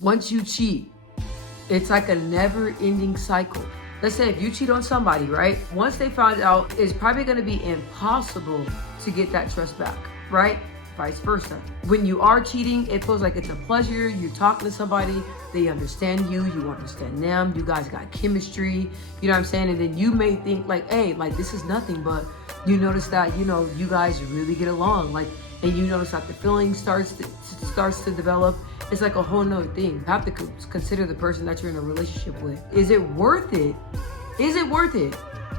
Once you cheat, it's like a never-ending cycle. Let's say if you cheat on somebody, right? Once they find out, it's probably gonna be impossible to get that trust back, right? Vice versa. When you are cheating, it feels like it's a pleasure. You're talking to somebody, they understand you, you understand them, you guys got chemistry, you know what I'm saying? And then you may think like, hey, like this is nothing, but you notice that, you know, you guys really get along, like, and you notice that the feeling starts to develop. It's like a whole nother thing. You have to consider the person that you're in a relationship with. Is it worth it? Is it worth it?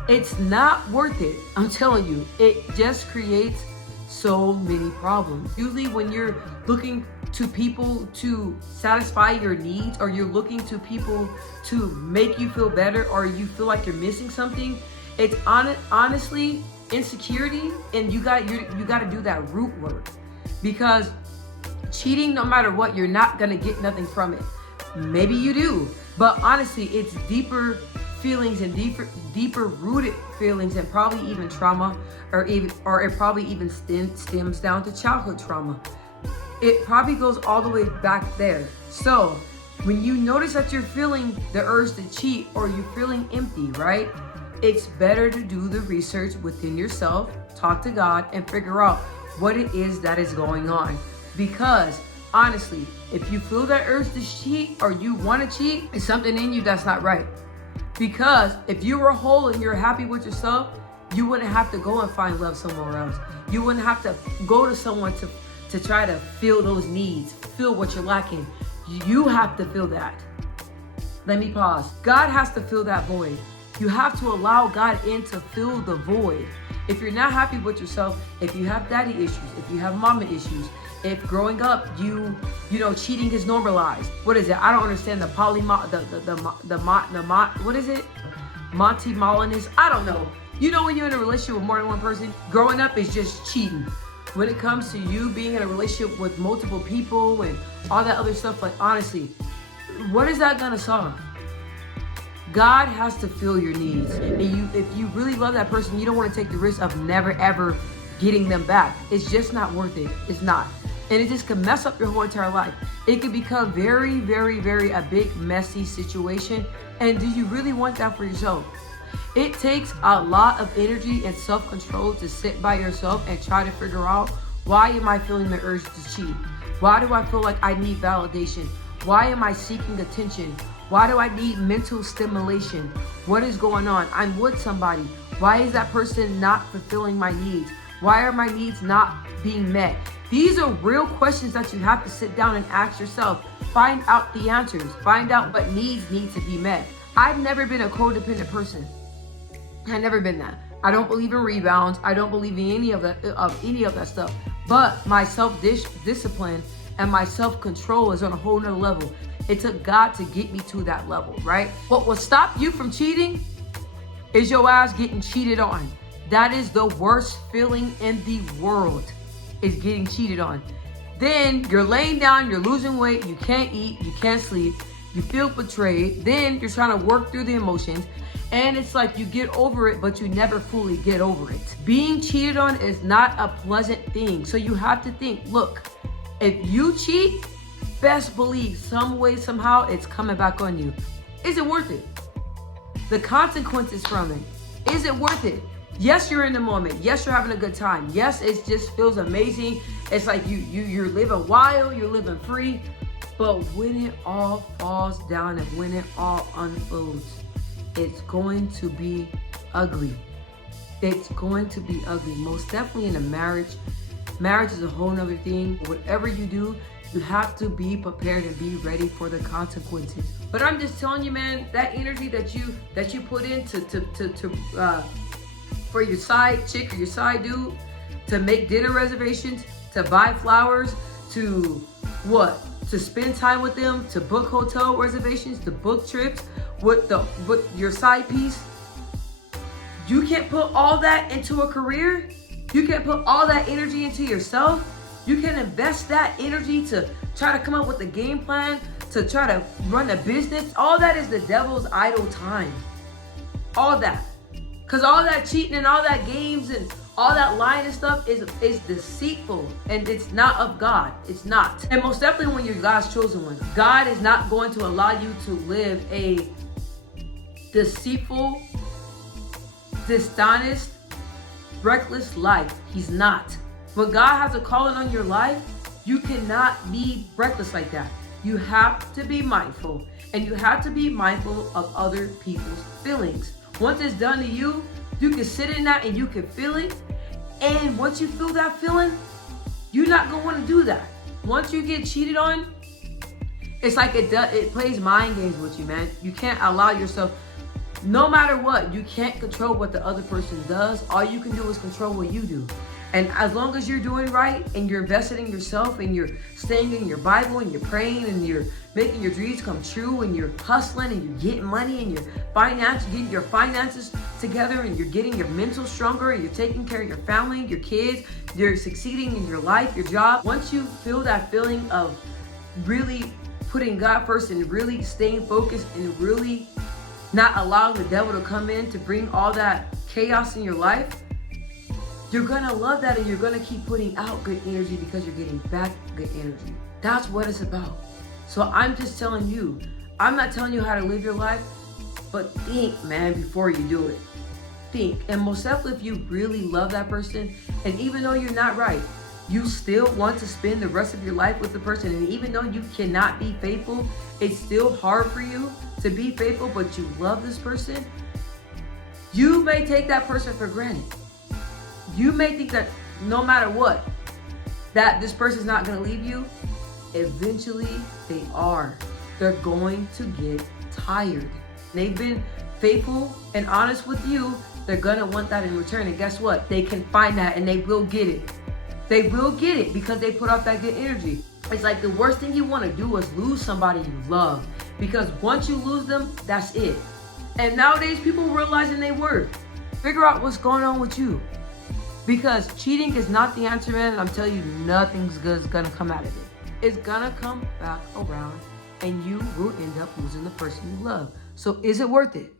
It's not worth it. I'm telling you, it just creates so many problems. Usually when you're looking to people to satisfy your needs, or you're looking to people to make you feel better, or you feel like you're missing something, it's honestly insecurity, and you got to do that root work. Because cheating, no matter what, you're not gonna get nothing from it. Maybe you do, but honestly, it's deeper feelings and deeper rooted feelings, and probably even trauma, or it probably even stems down to childhood trauma. It probably goes all the way back there. So when you notice that you're feeling the urge to cheat, or you're feeling empty, right? It's better to do the research within yourself, talk to God, and figure out what it is that is going on. Because honestly, if you feel that urge to cheat, or you want to cheat, it's something in you that's not right. Because if you were whole and you're happy with yourself, you wouldn't have to go and find love somewhere else. You wouldn't have to go to someone to try to fill those needs, fill what you're lacking. You have to fill that. Let me pause. God has to fill that void. You have to allow God in to fill the void. If you're not happy with yourself, if you have daddy issues, if you have mama issues, if growing up you know cheating is normalized, what is it? I don't understand the what is it? Monty Molinist? I don't know. You know, when you're in a relationship with more than one person, growing up is just cheating. When it comes to you being in a relationship with multiple people and all that other stuff, like honestly, what is that gonna solve? God has to fill your needs. And if you really love that person, you don't want to take the risk of never ever getting them back. It's just not worth it. It's not. And it just can mess up your whole entire life. It can become very, very, very a big messy situation. And do you really want that for yourself? It takes a lot of energy and self-control to sit by yourself and try to figure out, why am I feeling the urge to cheat? Why do I feel like I need validation? Why am I seeking attention? Why do I need mental stimulation? What is going on? I'm with somebody. Why is that person not fulfilling my needs? Why are my needs not being met? These are real questions that you have to sit down and ask yourself. Find out the answers. Find out what needs need to be met. I've never been a codependent person. I've never been that. I don't believe in rebounds. I don't believe in any of that stuff. But my self-discipline and my self-control is on a whole nother level. It took God to get me to that level, right? What will stop you from cheating is your ass getting cheated on. That is the worst feeling in the world, is getting cheated on. Then you're laying down, you're losing weight, you can't eat, you can't sleep, you feel betrayed. Then you're trying to work through the emotions, and it's like you get over it, but you never fully get over it. Being cheated on is not a pleasant thing. So you have to think, look, if you cheat, best believe some way, somehow, it's coming back on you. Is it worth it? The consequences from it, is it worth it? Yes, you're in the moment. Yes, you're having a good time. Yes, it just feels amazing. It's like you're living wild, you're living free. But when it all falls down and when it all unfolds, it's going to be ugly. It's going to be ugly. Most definitely in a marriage. Marriage is a whole nother thing. Whatever you do, you have to be prepared and be ready for the consequences. But I'm just telling you, man, that energy that you put in for your side chick or your side dude, to make dinner reservations, to buy flowers, to to spend time with them, to book hotel reservations, to book trips with your side piece. You can't put all that into a career. You can't put all that energy into yourself. You can invest that energy to try to come up with a game plan, to try to run a business. All that is the devil's idle time. All that. Because all that cheating and all that games and All that lying and stuff is deceitful, and it's not of God. It's not. And most definitely when you're God's chosen one, God is not going to allow you to live a deceitful, dishonest, reckless life. He's not. When God has a calling on your life, you cannot be reckless like that. You have to be mindful, and you have to be mindful of other people's feelings. Once it's done to you, you can sit in that and you can feel it. And once you feel that feeling, you're not gonna want to do that. Once you get cheated on, it's like it plays mind games with you, man. You can't allow yourself, no matter what, you can't control what the other person does. All you can do is control what you do. And as long as you're doing right and you're invested in yourself and you're staying in your Bible and you're praying and you're making your dreams come true and you're hustling and you're getting money and getting your finances together and you're getting your mental stronger and you're taking care of your family, your kids, you're succeeding in your life, your job. Once you feel that feeling of really putting God first and really staying focused and really not allowing the devil to come in to bring all that chaos in your life, you're gonna love that and you're gonna keep putting out good energy because you're getting back good energy. That's what it's about. So I'm just telling you, I'm not telling you how to live your life, but think, man, before you do it. Think. And most definitely if you really love that person, and even though you're not right, you still want to spend the rest of your life with the person, and even though you cannot be faithful, it's still hard for you to be faithful, but you love this person, you may take that person for granted. You may think that no matter what, that this person's not going to leave you. Eventually, they are. They're going to get tired. They've been faithful and honest with you. They're going to want that in return. And guess what? They can find that and they will get it. They will get it because they put off that good energy. It's like the worst thing you want to do is lose somebody you love. Because once you lose them, that's it. And nowadays, people realizing they worth. Figure out what's going on with you. Because cheating is not the answer, man. I'm telling you, nothing's good is gonna come out of it. It's gonna come back around and you will end up losing the person you love. So is it worth it?